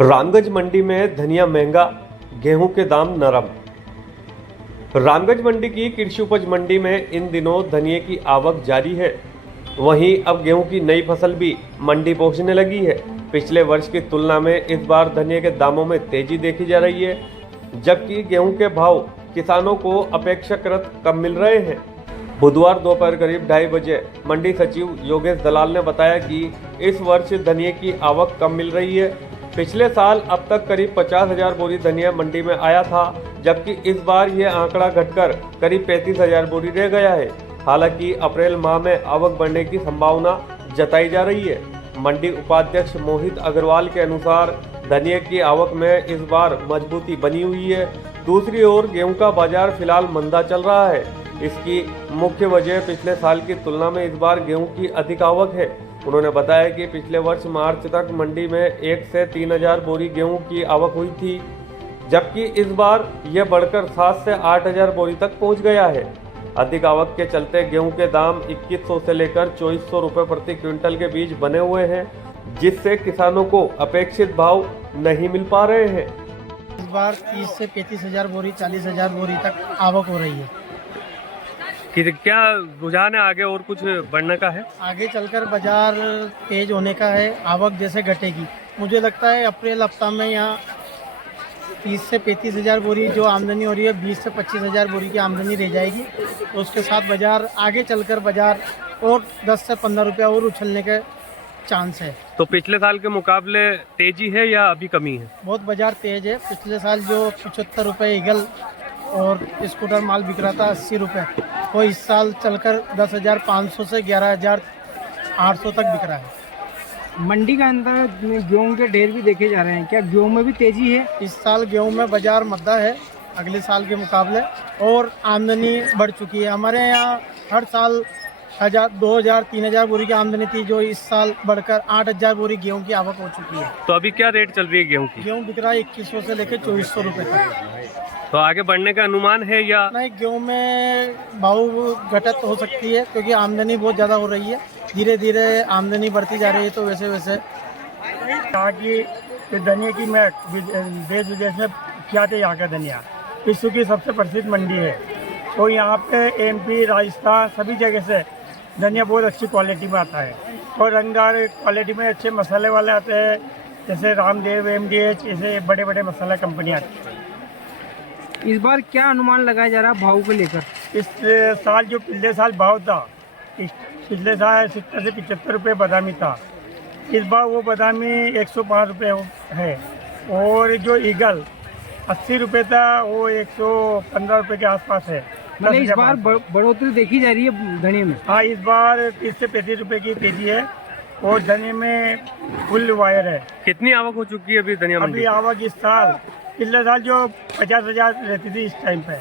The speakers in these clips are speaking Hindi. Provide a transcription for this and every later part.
रामगंज मंडी में धनिया महंगा, गेहूं के दाम नरम। रामगंज मंडी की कृषि उपज मंडी में इन दिनों धनिये की आवक जारी है। वहीं अब गेहूं की नई फसल भी मंडी पहुंचने लगी है। पिछले वर्ष की तुलना में इस बार धनिये के दामों में तेजी देखी जा रही है, जबकि गेहूं के भाव किसानों को अपेक्षाकृत कम मिल रहे हैं। बुधवार दोपहर करीब 2:30 बजे मंडी सचिव योगेश दलाल ने बताया कि इस वर्ष धनिये की आवक कम मिल रही है। पिछले साल अब तक करीब 50,000 बोरी धनिया मंडी में आया था, जबकि इस बार यह आंकड़ा घटकर करीब 35,000 बोरी रह गया है। हालांकि अप्रैल माह में आवक बढ़ने की संभावना जताई जा रही है। मंडी उपाध्यक्ष मोहित अग्रवाल के अनुसार धनिया की आवक में इस बार मजबूती बनी हुई है। दूसरी ओर गेहूं का बाजार फिलहाल मंदा चल रहा है। इसकी मुख्य वजह पिछले साल की तुलना में इस बार गेहूं की अधिक आवक है। उन्होंने बताया कि पिछले वर्ष मार्च तक मंडी में 1 से 3,000 बोरी गेहूं की आवक हुई थी, जबकि इस बार यह बढ़कर 7 से 8,000 बोरी तक पहुंच गया है। अधिक आवक के चलते गेहूं के दाम 2100 से लेकर 2400 रुपए प्रति क्विंटल के बीच बने हुए हैं, जिससे किसानों को अपेक्षित भाव नहीं मिल पा रहे हैं। इस बार 30 से 35,000 बोरी 40,000 बोरी तक आवक हो रही है। कि क्या रुझान है आगे और कुछ बढ़ने का है? आगे चलकर बाजार तेज होने का है, आवक जैसे घटेगी। मुझे लगता है अप्रैल हफ्ता में यहाँ 30 से 35,000 बोरी जो आमदनी हो रही है, 20 से 25,000 बोरी की आमदनी रह जाएगी। तो उसके साथ बाजार आगे चलकर बाजार और 10 से 15 रुपया और उछलने के चांस है। तो पिछले साल के मुकाबले तेजी है या अभी कमी है? बहुत बाजार तेज है। पिछले साल जो 75 रुपये ईगल और स्कूटर माल बिक रहा था 80 रुपये, वो इस साल चलकर 10,500 से 11,800 तक बिक रहा है। मंडी का अंदर गेहूं के ढेर भी देखे जा रहे हैं, क्या गेहूं में भी तेजी है? इस साल गेहूं में बाजार मद्दा है अगले साल के मुकाबले, और आमदनी बढ़ चुकी है। हमारे यहाँ हर साल 1,000, 2,000, 3,000 बोरी की आमदनी थी, जो इस साल बढ़कर 8,000 बोरी गेहूं की आवक हो चुकी है। तो अभी क्या रेट चल रही है गेहूं की? गेहूं बिक रहा है 2100 से लेकर 2400 रुपये तक। तो आगे बढ़ने का अनुमान है या नहीं? गेहूं में भाव घटत हो सकती है, क्योंकि आमदनी बहुत ज़्यादा हो रही है। धीरे धीरे आमदनी बढ़ती जा रही है, तो वैसे वैसे कहा कि धनिया की मैं देश विदेश में क्या थे यहाँ का धनिया विश्व की सबसे प्रसिद्ध मंडी है। तो यहाँ पे MP, राजस्थान सभी जगह से धनिया बहुत अच्छी क्वालिटी में आता है, और रंगदार क्वालिटी में अच्छे मसाले वाले आते हैं, जैसे रामदेव, MDH, ऐसे बड़े बड़े मसाला कंपनी आती है। इस बार क्या अनुमान लगाया जा रहा है भाव को लेकर? इस साल जो पिछले साल भाव था, पिछले साल 70 से 75 रुपये बादामी था। इस बार वो बादामी 105 रुपये है, और जो ईगल 80 रुपये था वो 115 रुपये के आसपास है। मतलब इस बार बढ़ोतरी देखी जा रही है धनिया में? हाँ, इस बार 30 से 35 रुपये की तेजी है, और धनिया में फुल वायर है। कितनी आवक हो चुकी है अभी धनिया मंडी? अभी आवक इस साल, पिछले साल जो 50,000 रहती थी, इस टाइम पे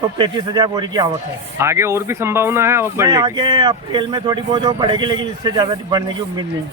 तो 35,000 बोरी की आवक है। आगे और भी संभावना है आवक बढ़ने की? आगे अप्रैल में थोड़ी बहुत बढ़ेगी, लेकिन इससे ज़्यादा बढ़ने की उम्मीद नहीं है।